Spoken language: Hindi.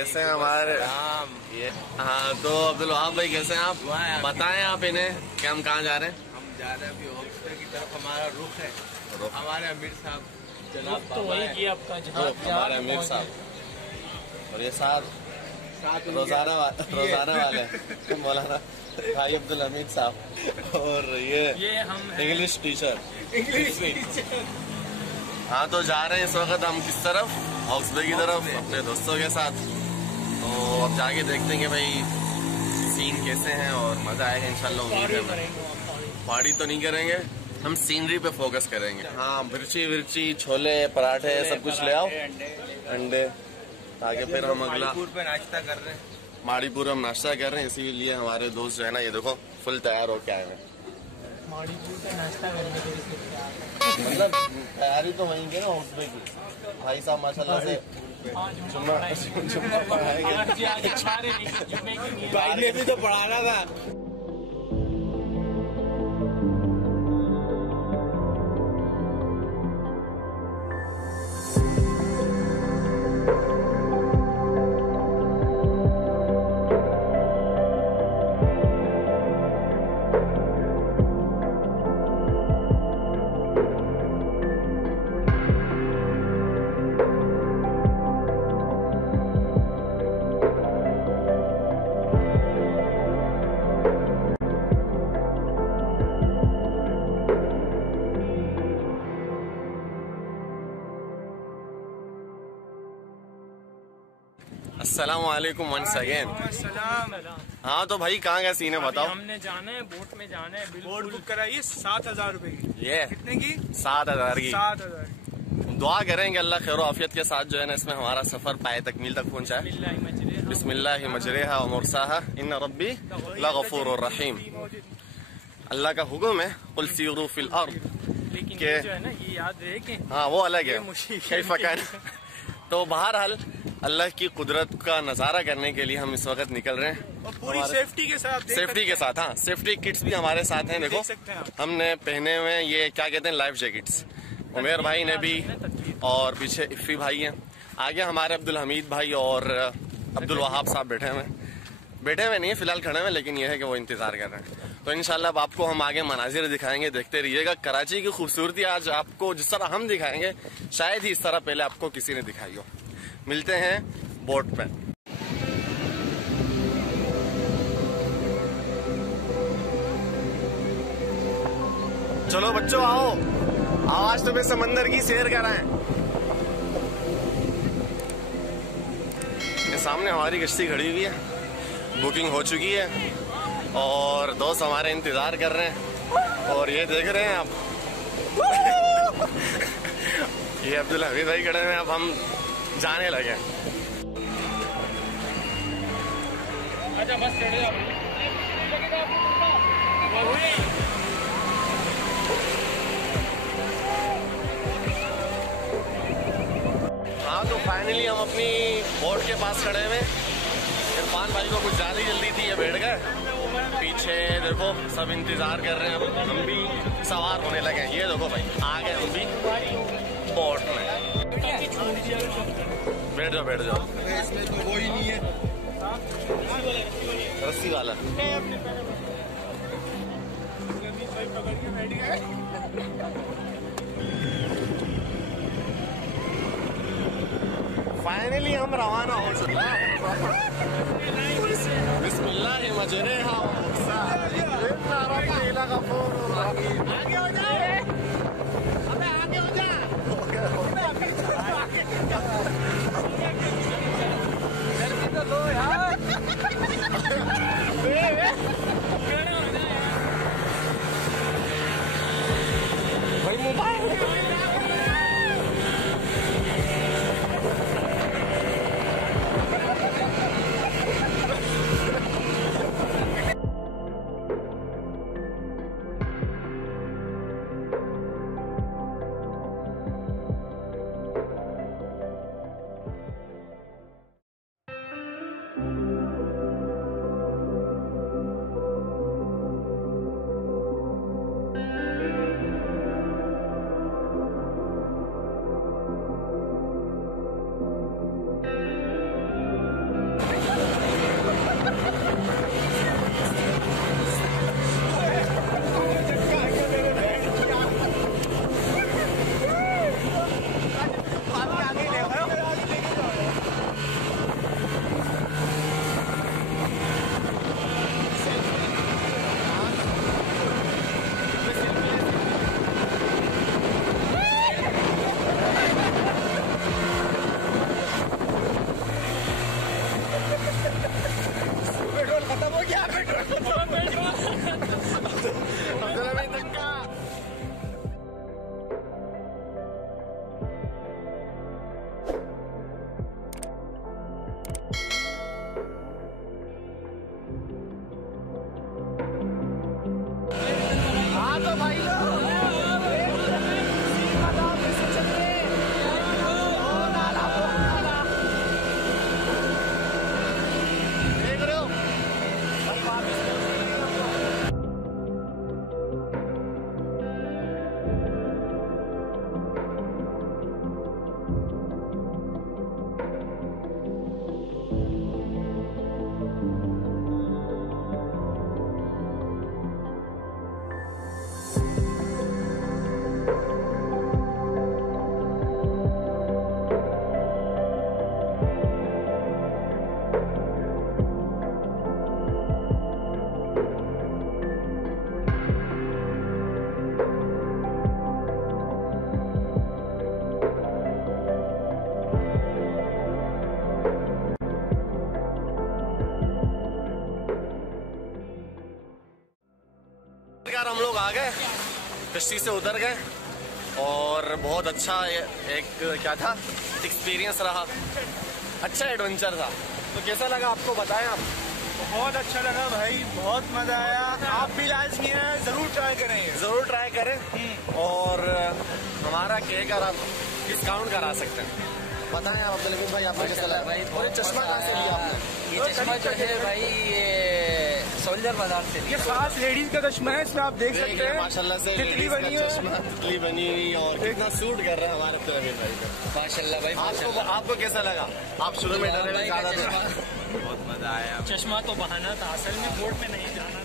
कैसे हैं हमारे ये? हाँ तो अब्दुल वहाब भाई कैसे हैं आप? बताएं आप इन्हें कि हम कहाँ जा रहे हैं? हम जा रहे हैं अभी हॉस्पिटल की तरफ, हमारा रुख है। हमारे अमीर साहब जनाब तो वही किया आपका जनाब, हमारे अमीर साहब और ये साथ रोजाना वाले मौलाना भाई अब्दुल हमीद साहब और ये हम इंग्लिश टीचर। हाँ तो जा रहे हैं इस वक्त हम किस तरफ? ऑक्सबे की तरफ अपने दोस्तों के साथ। तो अब जाके देखते हैं कि भाई सीन कैसे हैं और मजा आएगा इंशाल्लाह। उम्मीद है पहाड़ी तो नहीं करेंगे, हम सीनरी पे फोकस करेंगे। हाँ मिर्ची छोले पराठे सब कुछ ले आओ, अंडे, ताकि फिर हम अगला पे नाश्ता कर रहे हैं। माड़ीपुर हम नाश्ता कर रहे हैं, इसीलिए हमारे दोस्त जो है ना ये देखो फुल तैयार होके आए हैं। माड़ीपुर का नाश्ता करने के लिए मतलब तैयारी तो वहीं की ना हॉस्पिटल की। भाई साहब माशाल्लाह से जुम्मा पढ़ाएंगे। भाई ने भी तो पढ़ाना था। अस्सलाम वालेकुम वंस अगेन। हाँ तो भाई कहाँ का सीन है बताओ? हमने जाना है, बोट में जाना है। बोट बुक कराइए 7,000 रुपए की। ये कितने की? 7,000 की। 7,000। दुआ करेंगे अल्लाह खैर आफियत के साथ जो है ना इसमें हमारा सफर पाए तकमील तक पहुँचाए। बिस्मिल्लाहि मजरेहा व मुरसाहा इन्न रब्बी लगफूरुर रहीम। अल्लाह का हुक्म है कुल सीरू फिल अर्द। लेकिन के जो है ना ये याद रहे कि हाँ वो अलग है कैफ़ कान। तो बहरहाल अल्लाह की कुदरत का नज़ारा करने के लिए हम इस वक्त निकल रहे हैं और पूरी सेफ्टी के साथ। हाँ सेफ्टी किट्स भी हमारे साथ हैं। देखो हमने पहने हुए ये क्या कहते हैं लाइफ जैकेट्स। उमेर भाई ने भी और पीछे इफ़ी भाई हैं। आगे हमारे अब्दुल हमीद भाई और अब्दुल वहाब साहब बैठे हुए नहीं है फिलहाल खड़े हुए, लेकिन ये है कि वो इंतजार कर रहे हैं। तो इंशाल्लाह आपको हम आगे मनाजिर दिखाएंगे, देखते रहिएगा। कराची की खूबसूरती आज आपको जिस तरह हम दिखाएंगे शायद ही इस तरह पहले आपको किसी ने दिखाई हो। मिलते हैं बोट पे। चलो बच्चों आओ आज तुम्हें समंदर की सैर कराएं। ये सामने हमारी कश्ती खड़ी हुई है, बुकिंग हो चुकी है और दोस्त हमारे इंतजार कर रहे हैं। और ये देख रहे हैं आप ये अब्दुल हमीद भाई खड़े हैं। अब हम जाने लगे। हाँ तो फाइनली हम अपनी बोट के पास खड़े हुए। इरफान भाई को कुछ ज्यादा जल्दी थी, ये बैठ गए। पीछे देखो सब इंतजार कर रहे हैं, अब हम भी सवार होने लगे। ये देखो भाई आ गए हम भी बोट में। बैठ जाओ। इसमें तो वो ही नहीं है रस्सी वाला। फाइनली हम रवाना हो चुके हैं। बिस्मिल्लाह मजरेहा व मुरसाहा इन्ना रब्बी लगफूरुर रहीम। आगे हो जा, अबे आगे हो जा। सेल्फी तो लो यार। भाई मोबाइल यार हम लोग आ गए, कश्ती से उतर गए और बहुत अच्छा एक क्या था एक्सपीरियंस रहा, अच्छा एडवेंचर था। तो कैसा लगा आपको, बताएं आप। बहुत अच्छा लगा भाई, बहुत मजा आया। आप भी लाजमी है, जरूर ट्राई करेंगे। जरूर ट्राई करें और हमारा केक आप डिस्काउंट करा सकते हैं। बताएं आप अब्दुल हमीद भाई, आपको कैसा लगा भाई? और ये चश्मा कहाँ से लिया आपने? ये चश्मा जो है भाई ये सोल्जर बाजार से ये खास लेडीज का चश्मा है, इसमें आप देख सकते हैं माशाल्लाह से तितली ladies का बनी है। चश्मा, तितली बनी हुई और कितना सूट कर रहा है हमारे अब्दुल हमीद भाई को। माशाल्लाह भाई आपको कैसा लगा? आप शुरू में डरे थे ज्यादा? बहुत मजा आया। चश्मा तो बहाना था, असल में बोट में नहीं जाना